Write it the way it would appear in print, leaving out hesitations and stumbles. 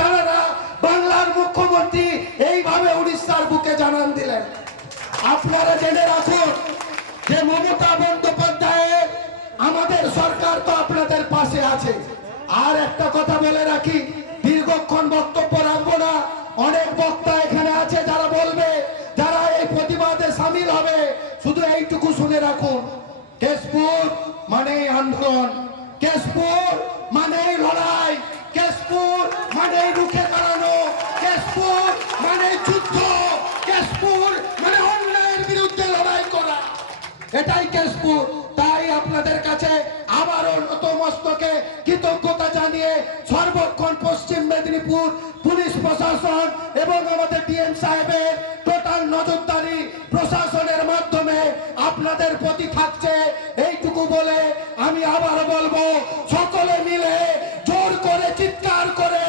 তারা বাংলার মুখ্যমন্ত্রী এইভাবে উড়িষ্যার বুকে জানান দিলেন। আপনারা জেনে রাখুন যে মমতা বন্দ্যোপাধ্যায় আমাদের সরকার তো আপনাদের পাশে আছে। আর একটা কথা বলে রাখি, দীর্ঘক্ষণ বক্তব্য রাখবো না, অনেক বক্তা এখানে আছে যারা বলবে, যারা এই প্রতিবাদে সামিল হবে। শুধু এইটুকু শুনে রাখুন, কেশপুর মানে আন্দোলন, কেশপুর মানে লড়াই, কেশপুর মানে রুখে দাঁড়ানো, কেশপুর মানে যুদ্ধ, কেশপুর মানে অন্যায়ের বিরুদ্ধে লড়াই করা, এটাই কেশপুর। তাই আপনাদের কাছে আবারও নতমস্তকে কৃতজ্ঞতা জানিয়ে সর্বক্ষণ পশ্চিম মেদিনীপুর পুলিশ প্রশাসন এবং আমাদের ডিএম সাহেবের টোটাল নজরদারি প্রশাসনের মাধ্যমে আপনাদের প্রতি থাকছে। এইটুকু বলে আমি আবারও বলবো, সকলে মিলে জোর করে চিৎকার করে